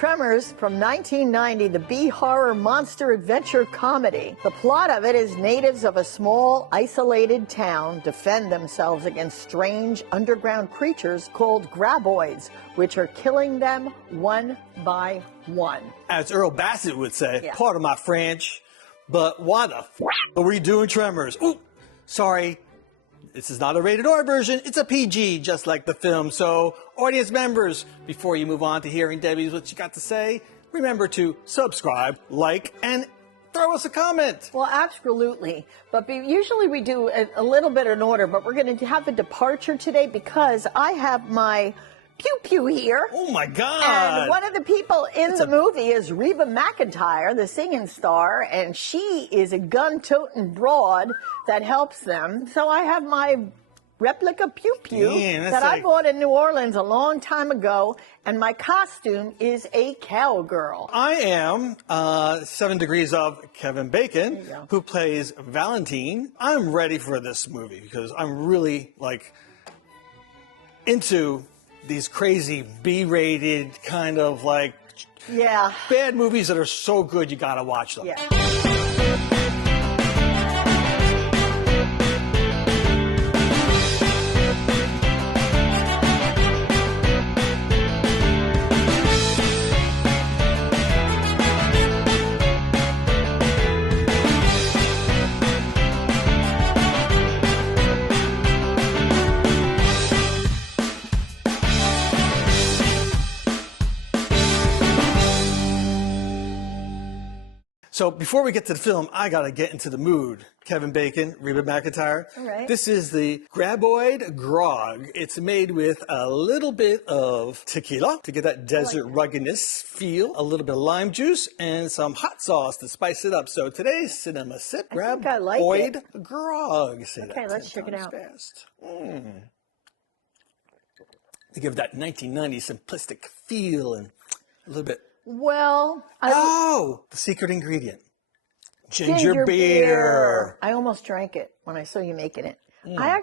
Tremors from 1990, the B-horror monster adventure comedy. The plot of it is natives of a small, isolated town defend themselves against strange underground creatures called graboids, which are killing them one by one. As Earl Bassett would say, Yeah. Pardon my French, but why the f are we doing Tremors? Ooh, sorry. This is not a rated R version, it's a PG, just like the film. So, audience members, before you move on to hearing Debbie's what you got to say, remember to subscribe, like, and throw us a comment. Well, absolutely. But usually we do a little bit in order, but we're going to have a departure today because I have my pew-pew here. Oh my God. And one of the people in the movie is Reba McEntire, the singing star, and she is a gun-toting broad that helps them. So I have my replica pew-pew that I bought in New Orleans a long time ago, and my costume is a cowgirl. I am 7 Degrees of Kevin Bacon, who plays Valentine. I'm ready for this movie because I'm really, like, into these crazy B-rated kind of like bad movies that are so good you gotta watch them. Yeah. So before we get to the film, I gotta get into the mood. Kevin Bacon, Reba McEntire. All right. This is the Graboid Grog. It's made with a little bit of tequila to get that desert ruggedness feel, a little bit of lime juice, and some hot sauce to spice it up. So today's Cinema Sip Graboid Grog. Say okay, let's check it out. Fast. To give that 1990s simplistic feel and a little bit. Well, the secret ingredient. Ginger beer. I almost drank it when I saw you making it. I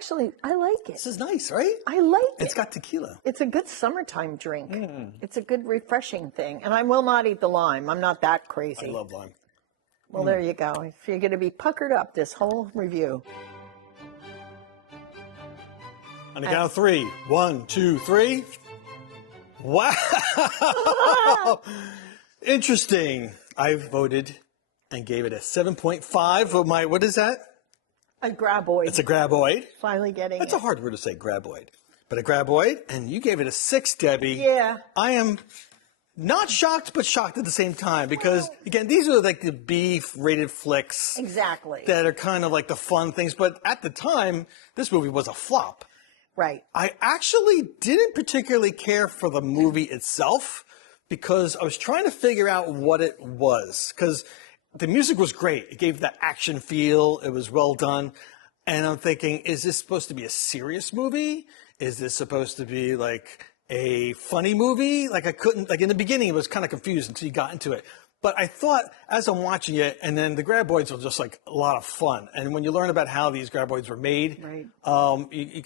like it. This is nice, right? I like it. It's got tequila. It's a good summertime drink. It's a good refreshing thing. And I will not eat the lime. I'm not that crazy. I love lime. Well, there you go. If you're going to be puckered up this whole review. On the count of 3. 1, 2, 3. Wow. Interesting. I voted and gave it a 7.5 for my, what is that? A graboid. It's a graboid. Finally getting That's a hard word to say, graboid. But a graboid, and you gave it a 6, Debbie. Yeah. I am not shocked, but shocked at the same time because, again, these are like the B-rated flicks. Exactly. That are kind of like the fun things. But at the time, this movie was a flop. Right. I actually didn't particularly care for the movie itself because I was trying to figure out what it was. Because the music was great. It gave that action feel. It was well done. And I'm thinking, is this supposed to be a serious movie? Is this supposed to be like a funny movie? Like in the beginning, it was kind of confused until you got into it. But I thought, as I'm watching it, and then the graboids are just like a lot of fun. And when you learn about how these graboids were made, you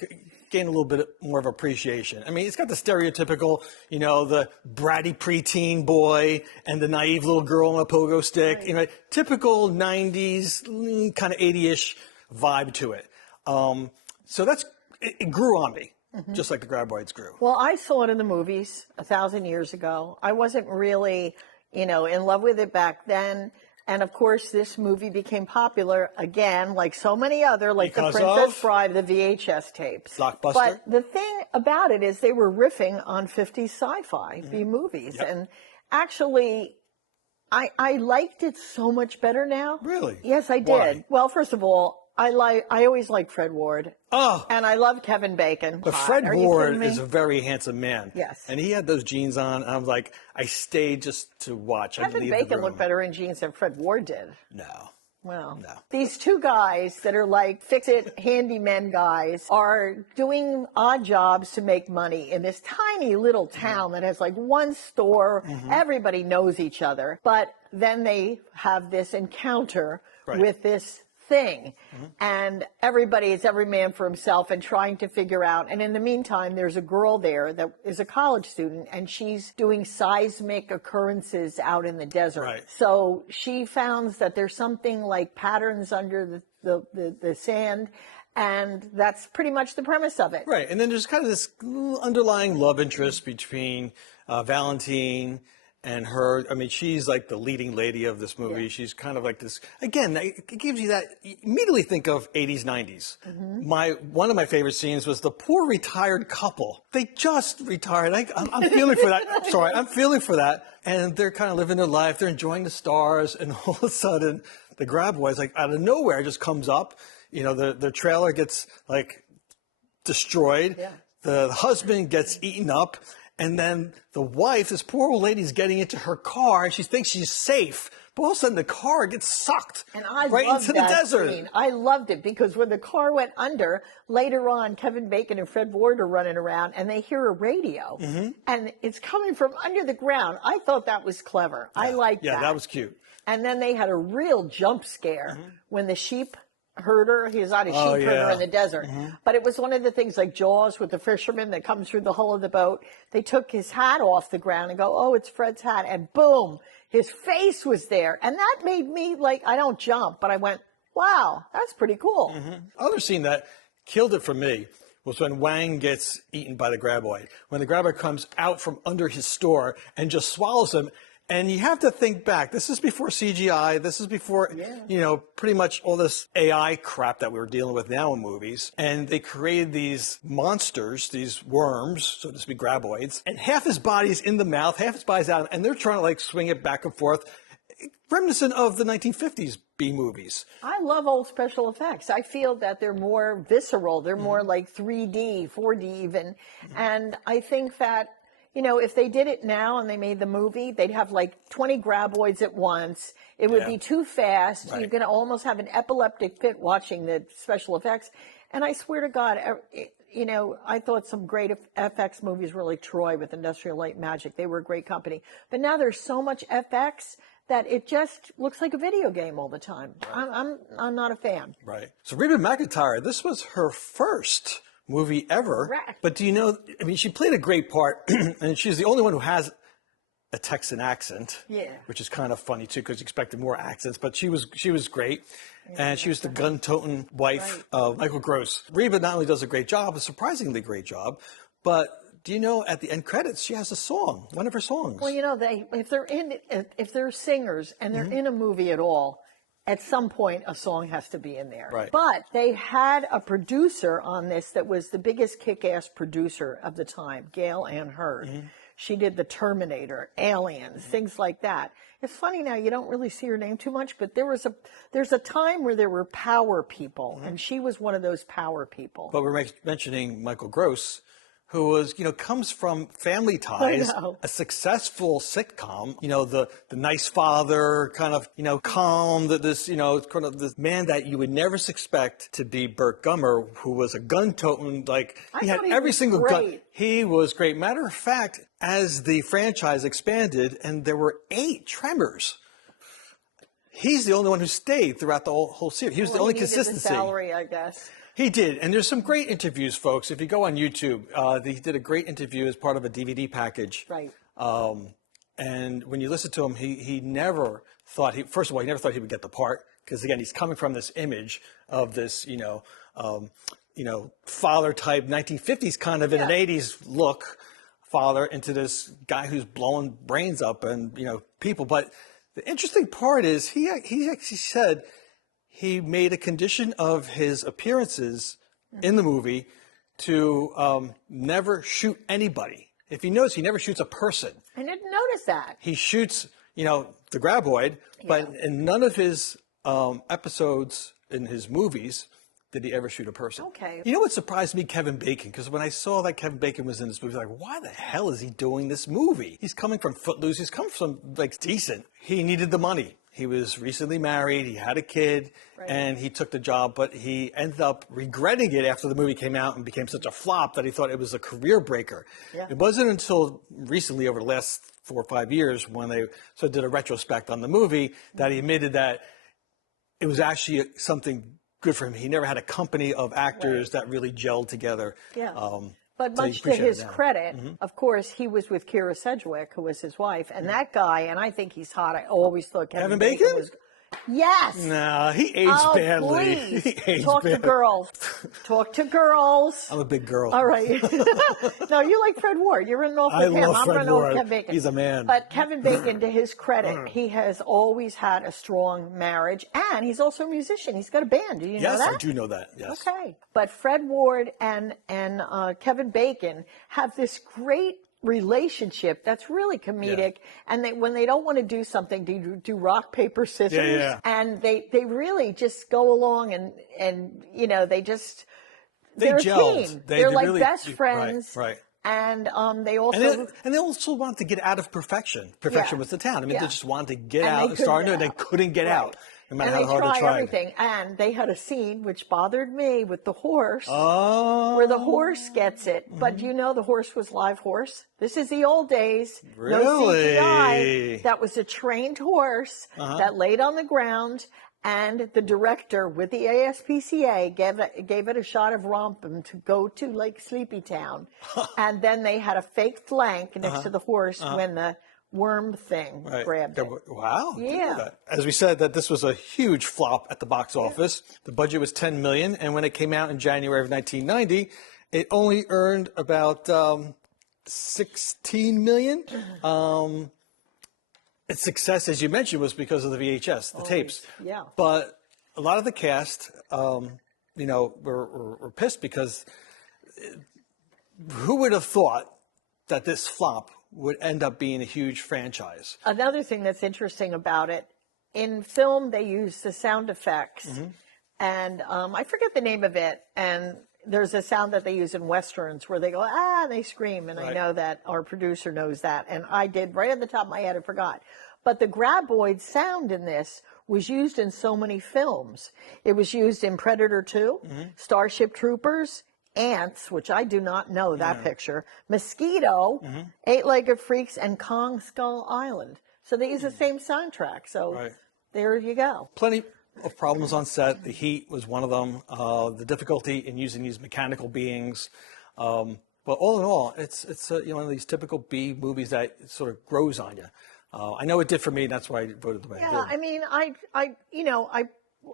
gain a little bit more of appreciation. I mean, it's got the stereotypical, the bratty preteen boy and the naive little girl on a pogo stick. Right. Typical 90s, kind of 80-ish vibe to it. So it grew on me, just like the graboids grew. Well, I saw it in the movies 1,000 years ago. I wasn't really in love with it back then. And of course, this movie became popular again, like so many other, like because The Princess Bride, the VHS tapes. Blockbuster. But the thing about it is they were riffing on 50s sci-fi B-movies. Yep. And actually, I liked it so much better now. Really? Yes, I did. Why? Well, first of all, I always liked Fred Ward. Oh. And I love Kevin Bacon. But Fred Ward is a very handsome man. Yes. And he had those jeans on, and I was like, I stayed just to watch. Kevin Bacon looked better in jeans than Fred Ward did. No. Well, no. These two guys that are like fix-it handyman guys are doing odd jobs to make money in this tiny little town that has like one store. Everybody knows each other. But then they have this encounter with this thing. And everybody is every man for himself and trying to figure out. And in the meantime, there's a girl there that is a college student, and she's doing seismic occurrences out in the desert. Right. So she found that there's something like patterns under the sand. And that's pretty much the premise of it. Right. And then there's kind of this underlying love interest between Valentine and her. I mean, she's like the leading lady of this movie. Yeah. She's kind of like this, again, it gives you that, you immediately think of 80s, 90s. One of my favorite scenes was the poor retired couple. They just retired. I'm feeling for that. Sorry, I'm feeling for that. And they're kind of living their life. They're enjoying the stars. And all of a sudden, the grab boy is like out of nowhere just comes up. You know, the trailer gets like destroyed. Yeah. The husband gets eaten up. And then the wife, this poor old lady's getting into her car and she thinks she's safe. But all of a sudden the car gets sucked right into the desert. Scene. I loved it because when the car went under, later on, Kevin Bacon and Fred Ward are running around and they hear a radio. And it's coming from under the ground. I thought that was clever. I liked that. Yeah, that was cute. And then they had a real jump scare when the sheep herder, he was on a sheep herder in the desert. But it was one of the things like Jaws with the fisherman that comes through the hull of the boat. They took his hat off the ground and go, oh, it's Fred's hat. And boom, his face was there. And that made me like, I don't jump, but I went, wow, that's pretty cool. Other scene that killed it for me was when Wang gets eaten by the graboid. When the graboid comes out from under his store and just swallows him. And you have to think back. This is before CGI. This is before, you know, pretty much all this AI crap that we're dealing with now in movies. And they created these monsters, these worms, so to speak, graboids. And half his body's in the mouth, half his body's out. And they're trying to like swing it back and forth. Reminiscent of the 1950s B movies. I love old special effects. I feel that they're more visceral. They're more like 3D, 4D even. And I think that, you know, if they did it now and they made the movie, they'd have like 20 graboids at once. It would be too fast. Right. You're going to almost have an epileptic fit watching the special effects. And I swear to God, you know, I thought some great FX movies were like Troy with Industrial Light and Magic. They were a great company. But now there's so much FX that it just looks like a video game all the time. Right. I'm not a fan. Right. So Reba McEntire, this was her first movie ever. Correct. But do you know, I mean, she played a great part, and she's the only one who has a Texan accent. Yeah. Which is kind of funny too, because you expected more accents, but she was great. And she was the gun-toting wife of Michael Gross. Reba not only does a great job, a surprisingly great job, but do you know at the end credits she has a song, one of her songs? Well, you know, if they're singers and they're in a movie at all, at some point, a song has to be in there. Right. But they had a producer on this that was the biggest kick-ass producer of the time, Gail Ann Hurd. She did The Terminator, Aliens, things like that. It's funny now, you don't really see her name too much, but there's a time where there were power people, and she was one of those power people. But we're mentioning Michael Gross, who was, you know, comes from Family Ties, a successful sitcom, you know, the nice father, kind of, you know, calm, this, you know, kind of this man that you would never suspect to be Burt Gummer, who was a gun-toting, like, he had every single gun. He was great. Matter of fact, as the franchise expanded, and there were 8 Tremors, he's the only one who stayed throughout the whole series. He was the only consistency. The salary, I guess. He did, and there's some great interviews, folks. If you go on YouTube, he did a great interview as part of a DVD package. Right. And when you listen to him, he never thought first of all, he never thought he would get the part, because again, he's coming from this image of this, father type 1950s kind of in an 80s look father into this guy who's blowing brains up and, you know, people. But the interesting part is he actually said he made a condition of his appearances in the movie to never shoot anybody. If you notice, he never shoots a person. I didn't notice that. He shoots, you know, the graboid, but in none of his episodes in his movies did he ever shoot a person. Okay. You know what surprised me? Kevin Bacon. Because when I saw that Kevin Bacon was in this movie, I was like, why the hell is he doing this movie? He's coming from Footloose. He's come from, like, decent. He needed the money. He was recently married. He had a kid. And he took the job. But he ended up regretting it after the movie came out and became such a flop that he thought it was a career breaker. Yeah. It wasn't until recently, over the last 4 or 5 years, when they did a retrospect on the movie, that he admitted that it was actually something good for him. He never had a company of actors that really gelled together. Yeah. But so much to his now. credit, of course, he was with Kira Sedgwick, who was his wife, and that guy, and I think he's hot. I always thought Kevin Bacon was. Yes. No, he aged badly. Please. He aged Talk to badly. girls. Talk to girls. I'm a big girl. All right. No, you like Fred Ward. You're running off with him. love I'm Fred running off with Ward. Kevin Bacon. He's a man. But Kevin Bacon, to his credit, he has always had a strong marriage, and he's also a musician. He's got a band. Do you know that? Yes, I do know that. Yes. Okay. But Fred Ward and Kevin Bacon have this great relationship that's really comedic, and when they don't want to do something, they do rock, paper, scissors, and they really just go along and you know, they're a gelled. team. They They're like really, best friends. Right. And they also and they also wanted to get out of perfection. Perfection was the town. I mean, they just wanted to get out and start new, and they couldn't get out, no matter how hard they tried. Everything. And they had a scene which bothered me with the horse, Oh. where the horse gets it. But you know, the horse was live horse. This is the old days. Really? No CGI. That was a trained horse that laid on the ground. And the director with the ASPCA gave it a shot of romping to go to Lake Sleepy Town. And then they had a fake flank next to the horse when the worm thing grabbed it. Wow. Yeah. As we said, that this was a huge flop at the box office. The budget was $10 million. And when it came out in January of 1990, it only earned about $16 million. Its success, as you mentioned, was because of the VHS, the tapes. Yeah. But a lot of the cast, you know, were pissed because who would have thought that this flop would end up being a huge franchise? Another thing that's interesting about it, in film they use the sound effects, and I forget the name of it, and there's a sound that they use in Westerns where they go, and they scream, and I know that our producer knows that, and I did right at the top of my head, I forgot. But the graboid sound in this was used in so many films. It was used in Predator 2, Starship Troopers, Ants, which I do not know that picture, Mosquito, Eight-Legged Freaks, and Kong Skull Island. So they use the same soundtrack. So there you go. Plenty of problems on set. The heat was one of them. The difficulty in using these mechanical beings. But all in all, it's you know, one of these typical B movies that sort of grows on you. I know it did for me. That's why I voted the way I did. Yeah, I mean,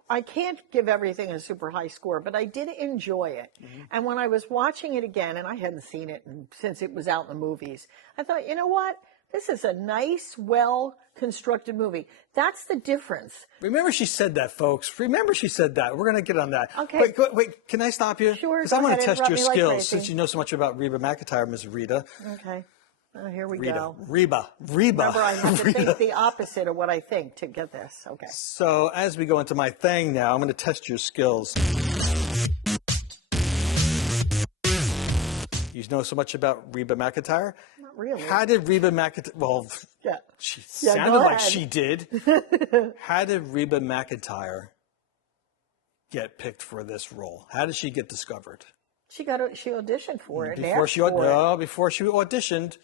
I can't give everything a super high score, but I did enjoy it. And when I was watching it again, and I hadn't seen it since it was out in the movies, I thought, you know what? This is a nice, well-constructed movie. That's the difference. Remember she said that, folks. Remember she said that. We're going to get on that. Okay. Wait, can I stop you? Sure. Because I want to test your skills like since you know so much about Reba McEntire, Ms. Rita. Okay. Oh, here we Rita. go. Reba. Remember, I have to think the opposite of what I think to get this. Okay. So as we go into my thing now, I'm going to test your skills. You know so much about Reba McEntire? Not really. How did Reba McEntire... Well, she sounded like she did. How did Reba McEntire get picked for this role? How did she get discovered? She auditioned for it. Before she auditioned,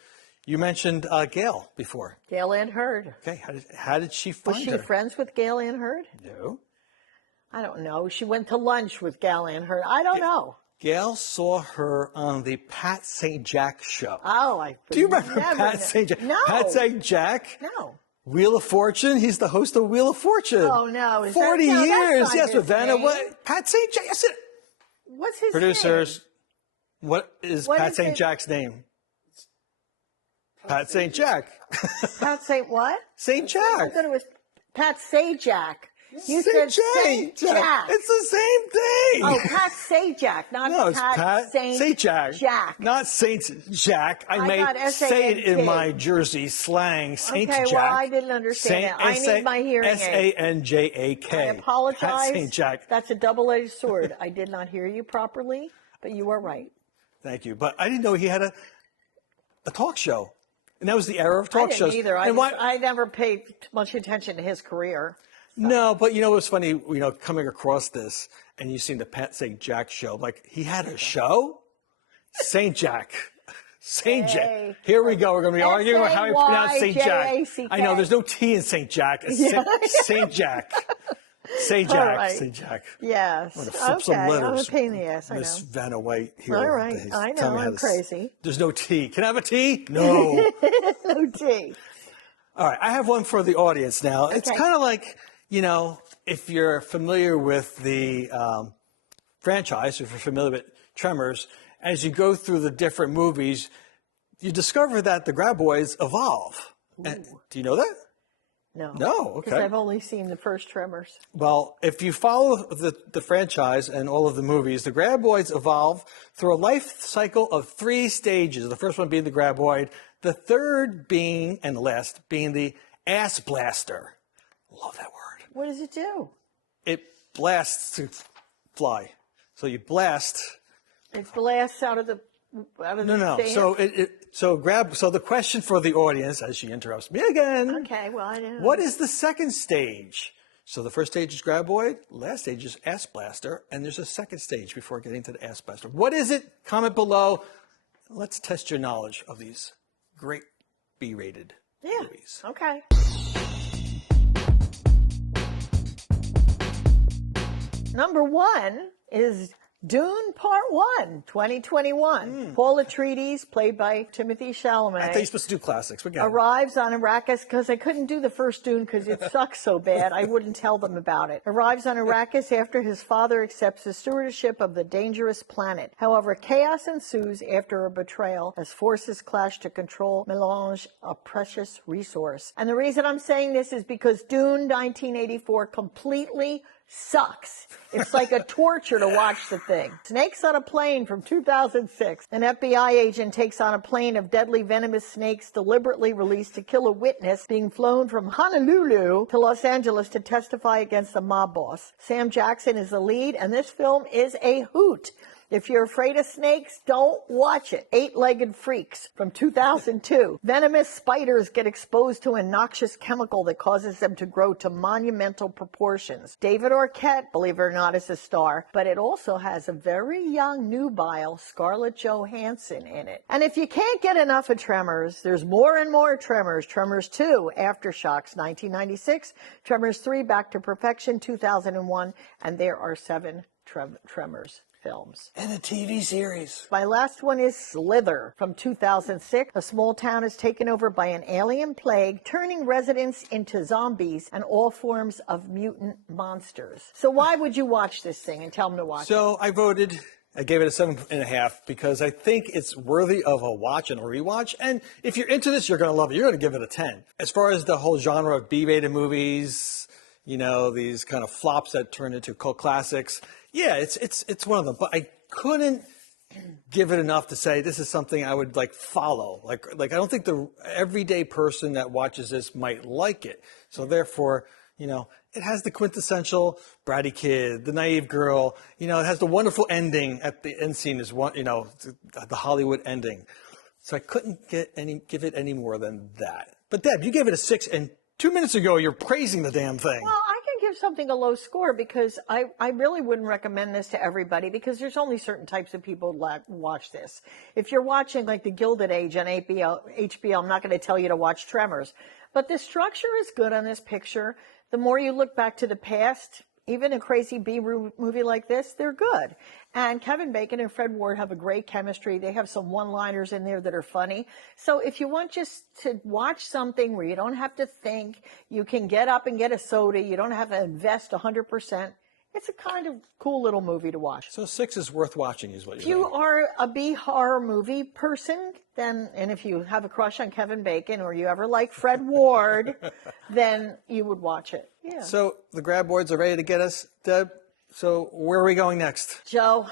you mentioned Gail before. Gail Ann Hurd. Okay, how did she find her? Was she friends with Gail Ann Hurd? No. I don't know. She went to lunch with Gail Ann Hurd. I don't know. Gail saw her on the Pat St. Jack show. Oh, do you remember Pat St. Jack? No. Pat St. Jack? No. Wheel of Fortune. He's the host of Wheel of Fortune. Oh no! 40 years. Yes, with Vanna. What? Pat St. Jack. Yes. What's his Producers, name? What is Pat St. Jack's name? Pat St. Jack. Pat St. what? St. Jack. I thought it was Pat Sajak. You St. said St. Jack. It's the same thing. Oh, Pat Sajak, not no, it's Pat St. Jack. Not Saint Jack. I may say it in my Jersey slang, Saint Jack. Okay, well, I didn't understand it. I need my hearing aid. Sanjak. I apologize. Pat St. Jack. That's a double-edged sword. I did not hear you properly, but you are right. Thank you. But I didn't know he had a talk show. And that was the era of talk shows. I didn't either. I never paid much attention to his career. So. No, but you know what's funny? You know, coming across this, and you've seen the Pat St. Jack show. Like, he had a show? St. Jack. St. Jack. Here we go. We're going to be arguing about how we pronounce St. Jack. I know, there's no T in St. Jack. It's St. Jack. Say Jack. All right. Say Jack. Yes. I'm gonna flip some letters. I'm a pain in the ass, I know. Miss Vanna White here. All right. I know, I'm crazy. There's no tea. Can I have a tea? No. No tea. All right. I have one for the audience now. It's Okay. kind of like, if you're familiar with the franchise, if you're familiar with Tremors, as you go through the different movies, you discover that the Graboids evolve. And, do you know that? No. No, okay. Because I've only seen the first Tremors. Well, if you follow the franchise and all of the movies, the Graboids evolve through a life cycle of 3 stages. The first one being the Graboid, the third being, and the last, being the Ass Blaster. Love that word. What does it do? It blasts to fly. So you blast. It blasts out of the No. stand? So the question for the audience, as she interrupts me again. Okay, well, I know. What is the second stage? So the first stage is Graboid, last stage is Ass Blaster, and there's a second stage before getting to the Ass Blaster. What is it? Comment below. Let's test your knowledge of these great B-rated movies. Okay. Number 1 is Dune Part 1, 2021. Paul Atreides, played by Timothée Chalamet. I thought you were supposed to do classics. What got it? Arrives on Arrakis, because I couldn't do the first Dune because it sucks so bad, I wouldn't tell them about it. Arrives on Arrakis after his father accepts the stewardship of the dangerous planet. However, chaos ensues after a betrayal as forces clash to control Melange, a precious resource. And the reason I'm saying this is because Dune 1984 completely sucks. It's like a torture to watch the thing. Snakes on a Plane from 2006. An FBI agent takes on a plane of deadly venomous snakes deliberately released to kill a witness being flown from Honolulu to Los Angeles to testify against the mob boss. Sam Jackson is the lead, and this film is a hoot. If you're afraid of snakes, don't watch it. 8-Legged Freaks from 2002. Venomous spiders get exposed to a noxious chemical that causes them to grow to monumental proportions. David Arquette, believe it or not, is a star, but it also has a very young nubile, Scarlett Johansson, in it. And if you can't get enough of Tremors, there's more and more Tremors. Tremors 2, Aftershocks, 1996. Tremors 3, Back to Perfection, 2001. And there are 7 Tremors films. And a TV series. My last one is Slither from 2006. A small town is taken over by an alien plague, turning residents into zombies and all forms of mutant monsters. So why would you watch this thing and tell them to watch it? So I gave it a 7.5 because I think it's worthy of a watch and a rewatch. And if you're into this, you're going to love it. You're going to give it a 10. As far as the whole genre of B-rated movies, these kind of flops that turn into cult classics, yeah, it's one of them. But I couldn't give it enough to say this is something I would follow. Like I don't think the everyday person that watches this might like it. So therefore, it has the quintessential bratty kid, the naive girl. It has the wonderful ending at the end scene is the Hollywood ending. So I couldn't give it any more than that. But Deb, you gave it a 6, and 2 minutes ago you're praising the damn thing. Well, I can give something a low score because I really wouldn't recommend this to everybody because there's only certain types of people who watch this. If you're watching like The Gilded Age on HBO, I'm not going to tell you to watch Tremors. But the structure is good on this picture. The more you look back to the past, even a crazy B movie like this, they're good. And Kevin Bacon and Fred Ward have a great chemistry. They have some one-liners in there that are funny. So if you want just to watch something where you don't have to think, you can get up and get a soda, you don't have to invest 100%, it's a kind of cool little movie to watch. So 6 is worth watching is what you're saying. If you saying. are a B horror movie person, and if you have a crush on Kevin Bacon or you ever like Fred Ward, then you would watch it. Yeah. So the Graboids are ready to get us, Deb. So where are we going next? Joe,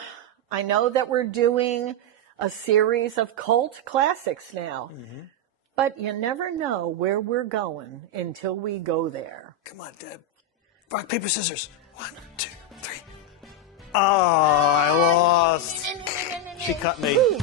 I know that we're doing a series of cult classics now, but you never know where we're going until we go there. Come on, Deb. Rock, paper, scissors. 1, 2, 3. Oh, I lost. She cut me.